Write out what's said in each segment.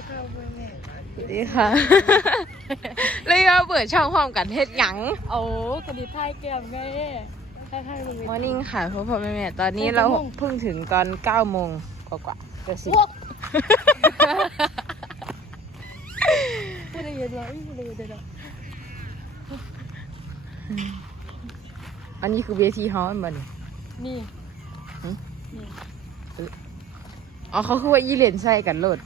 ดีค่ะพ่อแม่สวัสดีค่ะเลยมาเปิดช่องพร้อมกันเฮ็ดหยังโอ้คดีไทยแก้มไงไทยไทยมึงมอร์นิ่งค่ะพ่อพ่อแม่แม่ตอนนี้เราเพิ่งถึงตอน9โมงกว่าๆจะสิบพวกพูดได้ยินเหรอพูดได้ยินเหรออันนี้คือเวทีฮอลล์มันนี่หึนี่อ๋อเขาคือว่าอีเลนใส่กันโลด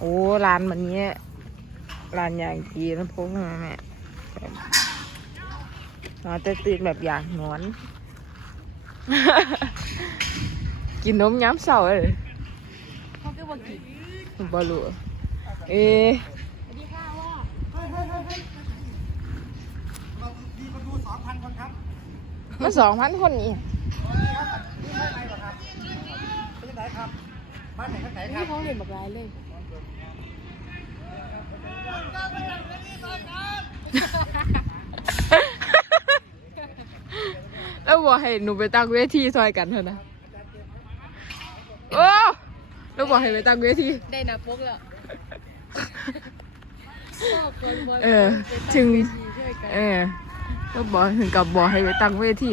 โอ้ร้านมันนี้ร้านยางกีน้ำพุแม่แม่นอนแต่ตื่นแบบอยากนอน กินนมย้ำเสาเลยขาก็บอลูเอ๊ะสวัสดีค่ะว่ามีคนดูสองพันคนครับมันสองพันคนนี่นี่เหรอครับเป็นยังไงครับบ้านไหนกันไหนครันี่บเขาเห็นแบบไรเลย แล้วบอกให้หนูไปตั้งเวทีซอยกันเถอะนะ โอ้แล้วบอกให้ไปตั้งเวที ได้นาปุ๊กแล้วชอบคนบอยเออ ถึงช่วยกันเออก็บอกถึงกับบอกให้ไปตั้งเวที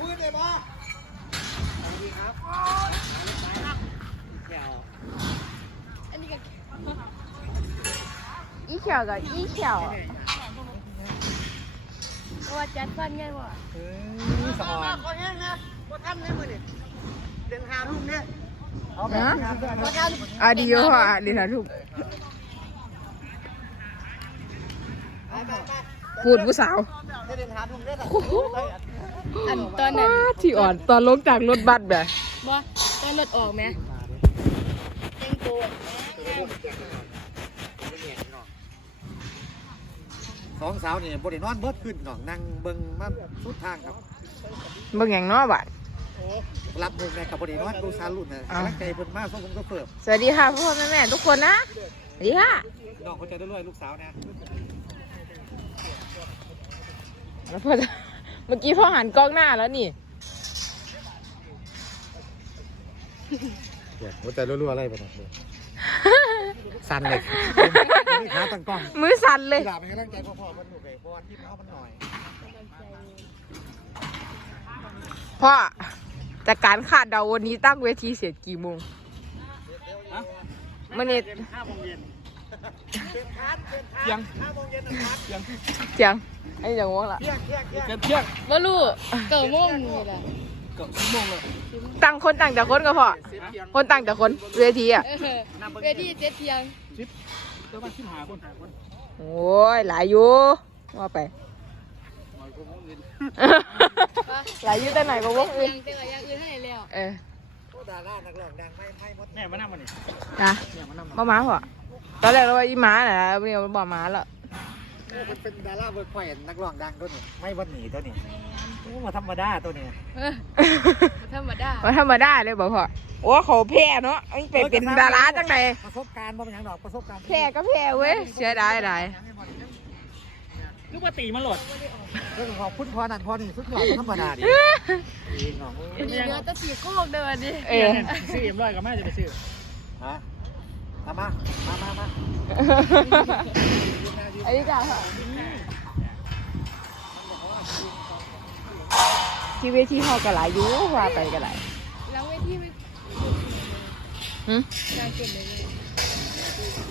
พูดเลยบ่สวัสดีครับอันนี้ก็อีเขียวกับอีเขียวว่าจัดฟันไงวะเออสอนขอแห้งนะบ่ทำเนี่ยมือนี่เดินหาลูกเนี่ยเอาแบบนี้ครับบ่ทำอะดีโออะดีนะทุกไปไปไปพูดผู้สาวเดินหาลูกเนี่ยนะ อันตอนนั้นที่อ่อนตอนลงจากรถบัสแบบบ่ตอนรถออกไหมเต็งตัวสองสาวนี่บ่ได้นอนเบิดขึ้นหนองนั่งเบิ่งมาสุดทางครับเบิ่งอย่างเน้อบัดรับมือแม่กับบริโนอนดูซาลุ่นนะอ่ากำลังใจเพิ่นมากส่งผมก็เพิ่มสวัสดีค่ะพ่อแม่แม่ทุกคนนะสวัสดีค่ะน้องเขาใจด้วยลูกสาวนะแล้วพ่อจะเมื่อกี้พ่อหันกล้องหน้าแล้วนี่หัวใจรัวๆอะไรไปหน่อยสั่นเลยขาตั้งกล้องมือสั่นเลยเวลาเป็นกำลังใจพ่อๆมันหนุกเลยเพราะว่าที่เอามันหน่อยพ่อจากการคาดเดาวันนี้ตั้งเวทีเสร็จกี่โมงมันนี่ ห้าโมงเย็น เป็นคาร์ดเป็นคาร์ดยังห้าโมงเย็นนะคาร์ดยังเจียงไอ้เจียงวงละเที่ยงเที่ยงเที่ยงเกินเที่ยงบ่รู้เก่าโมงนี่แหละเกือบชั่วโมงเลยตั้งคนตั้งแต่คนก็พอคนตั้งแต่คนเวทีอะเออเวทีเจ็ดเทียงเดี๋ยวมาชิมหาคนหาคนโอ้ยหลายอยู่ว่าไปหน่อยกูมองเงินหลายอยู่แต่ไหนก็วงอื่นยังแต่ว่ายังอื่นให้แล้วเออโอ้ดารานักร้องดังไม่ไม่หมดแม่มานั่งมานี่นะแม่มานั่งมาบ่มาพอ ตอนแรกเราว่าอีหมาน่ะวันนี้มันบ่มาแล้วโอ้มันเป็นดาราเวิร์กพอยต์นักร้องดังตัวนี้ไม่วันหนีตัวนี้โอ้มาธรรมดาตัวนี้เออธรรมดาว่าธรรมดาเลยบอกพ่อโอ้เขาแพ้เนาะมันเป็นเป็นดาราจังไดประสบการณ์บ่เป็นหยังดอกประสบการณ์แพ้ก็แพ้เว้ยเสียดายหลายลูกว่าตีมาโหลดเรื่องของพุทธพรนันพรนี่สุดยอดธรรมดาดิอีน้องวันนี้เนื้อจะสีโคกเด้อวันนี้เอเออซื้อเอ็มร้อยกับแม่จะไปซื้อฮะ มามามามามาอันนี้จ้าค่ะที่เวทีเขาก็หลายอยู่ว่าไปก็หลายแล้วเวทีไม่หึกลางเก็บเลย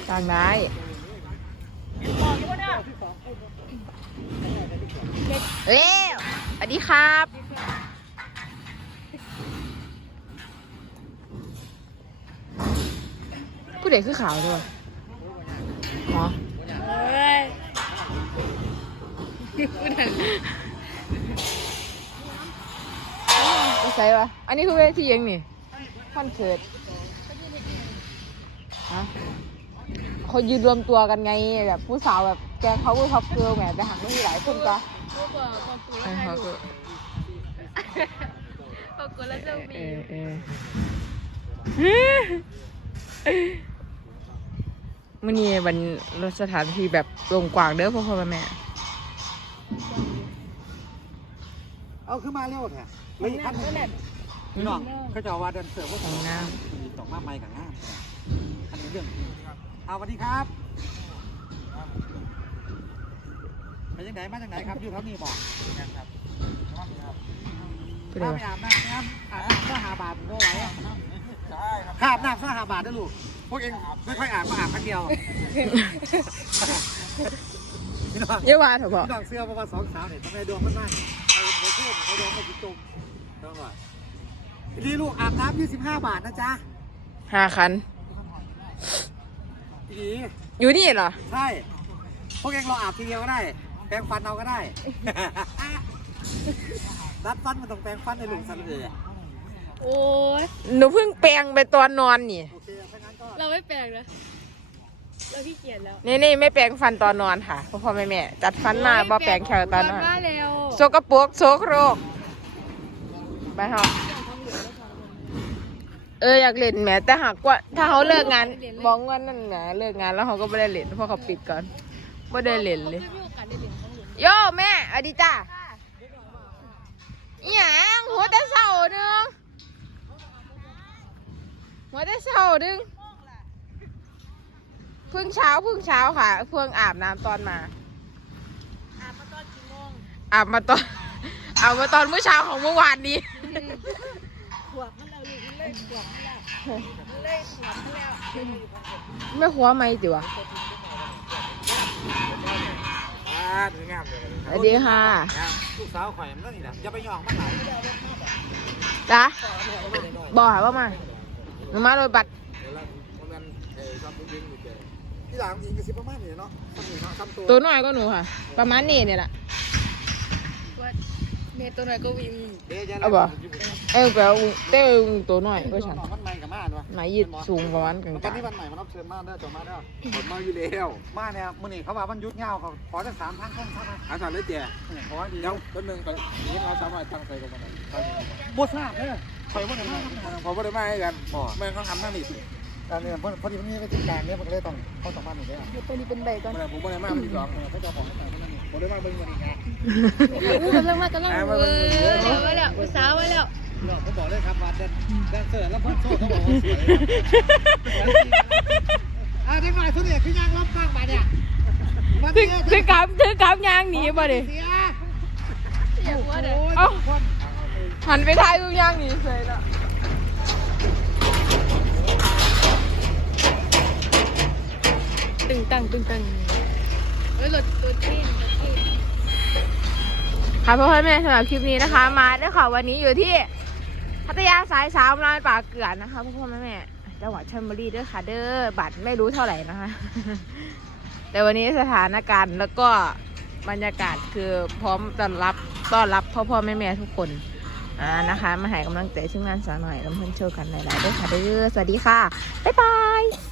ทางได้เอ้ยสวัสดีครับ ผู้ เด็กคือขาวด้วยอ๋อเฮ้ยพูดถึงไม่ใช่ปะอันนี้คือเวทียังนี่คอนเสิร์ตฮะเขายืนรวมตัวกันไงแบบผู้สาวแบบแกเขาคือพับเกิร์ลแหมแต่หักไม่มีหลายคนก็รู้ป่ะความปูเอแล้วอใครเขารู้ก็ปรากฏแล้วเจ้าเอ มีอเออมันนี่วันรถสถานที่แบบโล่งกว้างเด้อพ่อพ่อแม่แม่เอาขึ้นมาเร็วแท้เลยอีกขั้นหนึ่งพี่น้องเขาจะเอาว่าเดินเสือว่าของน้มีตกมาไม่กับงามอันนี้เรื่องจริงเอาสวัสดีครับไปยังไหนมาจากไหนครับอยู่ครับนี่บอกครับำไปเลถ้ายไปอาบน้ำนะครับอาบน้ำก็หาบาทก็ไหวอะใช่ครับข้าอาบน้ำก็หาบาทนะลูก พวกเองไม่ค่อยอาบก็อาบครั้งเดียวพี่น้องเยาว่าเถอะพ่อพี่น้องเสื้อประมาณสองสาวเนี่ยทำไมดวงมันมากไอ้โมเสื้อไอ้ดวงมันจิตจมต้องก่อนดีลูกอาบน้ำ25บาทนะจ๊ะห้าคันดีอยู่นี่เหรอ ใช่ พวกเองเราอาบทีเดียวก็ได้ แปรงฟันเอาก็ได้รัดฟันมันต้องแปรงฟันในหลุมสันเลยอะโอ้ยหนูเพิ่งแปลงไปตอนนอนนี่ โอเคถ้างั้นก็ เราไม่แปลงนะเราขี้เกียจแล้วนี่นี่ไม่แปลงฟันตอนนอนค่ะพ่อพ่อแม่แม่จัดฟันหน้าบ่แปลงแค่ตอนนอนมาแล้วโซกระปุกโซกโรกไปเฮาเอออยากเล่นแหมแต่หากว่าถ้าเขาเลิกงานมองว่านั่นนะเลิกงานแล้วเขาก็ไม่ได้เล่นเพราะเขาปิดก่อนไม่ได้เล่นเลยไม่มีโอกาสได้เรียนของหนูโย่แม่อดีจ้าอีหยังหัวแต่เสาหนึงหัวแต่เสาหนึงเพิ่งเช้าเพิ่งเช้าค่ะ เพิ่งอาบน้ำตอนมา อาบมาตอนกี่โมงอาบมาตอน อาบมาตอนเมื่อเช้าของเมื่อวานนี้ ขวบมันเราลูกมันเลยขวบมันแล้วมันเลยขวบมันแล้วไม่หัวไม่จิวะอ่าถึงงามเลยสวัสดีค่ะลูกสาวข่อยมันก็นี่แหละอย่าไปหยองมันหลายจ้าบอกหาว่ามาหนูมารถบัตรที่หลังยิ งกระซิบประมาณนี้เนาะทำนี่เนาะทำตัวตัวน้อยก็หนูค่ะ ประมาณนี้เนี่ยแหละ ว่าเมย์ตัวหน่อยก็วินเดี๋ยวจะเอาบ่ เออแปลว่าเต้วตัวน้อยก็ฉันมันใหม่กับมาด้วยหมายยืดสูงประมาณกลางวันนี้วันใหม่มันรับเชิญมาเด้อจบมาเด้อผมมาอยู่แล้วมาเนี่ยมื้อนี้เขาว่ามันยุดเงาเขาขอจังสามพันคนเท่านั้นอาสาเลยแจขอดีเดี๋ยวแป๊บนึงก่อนนี่เราสามารถตั้งใจกันมาหน่อยบ่ทราบเด้อข่อยบ่ได้มาทำงานพอไม่ได้มาให้กันแม่งเขาทำหน้าหนีบ การเนี่ยพอพอดีมันมีวิธีการเนี่ยมันก็เลยต้องเข้าสัมพันธ์อีกแล้วเดี๋ยวตัวนี้เป็นใบก่อนเมื่อผมไม่ได้มามันสองเขาจะบอกให้ทำนั่นนี่ผมได้มาเบิ่งกันอีกนะอู้กำลังมากำลังเว้ยมาแล้วอุตสาห์มาแล้วเราผมบอกเลยครับว่าแดนแดนเซอร์แล้วเพิ่นโซ่เขาบอกว่าสวยอ่าเด็กหน่อยสุดเนี่ยคือย่างรอบข้างมาเนี่ยมันถึเนี่งยถึงกำถึงกำยางหนีบ่ดิเสียอยากว่าเด้อเอ้าหันไปทายทุกยางหนีเลยเนาะ ตังตึงตังเฮ้ยรถรถที่รถที่ค่ะพ่อพ่อแม่สำหรับคลิปนี้นะคะ มาด้ค่ะวันนี้อยู่ที่พัทยาสายสามลานป่าเกลือนนะคะพ่อพ่อแม่แม่จังหวัดชลบุรีเด้อค่ะ เด้อบัตรไม่รู้เท่าไหร่นะคะ แต่วันนี้สถานการณ์แล้วก็บรรยากาศคือพร้อมต้อนรับต้อนรับพ่อพ่อแม่แม่ทุกคนอ่านะคะ มาให้กำลังใจทีมงานสาวหน่อยลำเพิ่นโชว์กันหลายๆด้วยค่ะเด้อสวัสดีค่ะบ๊ายบาย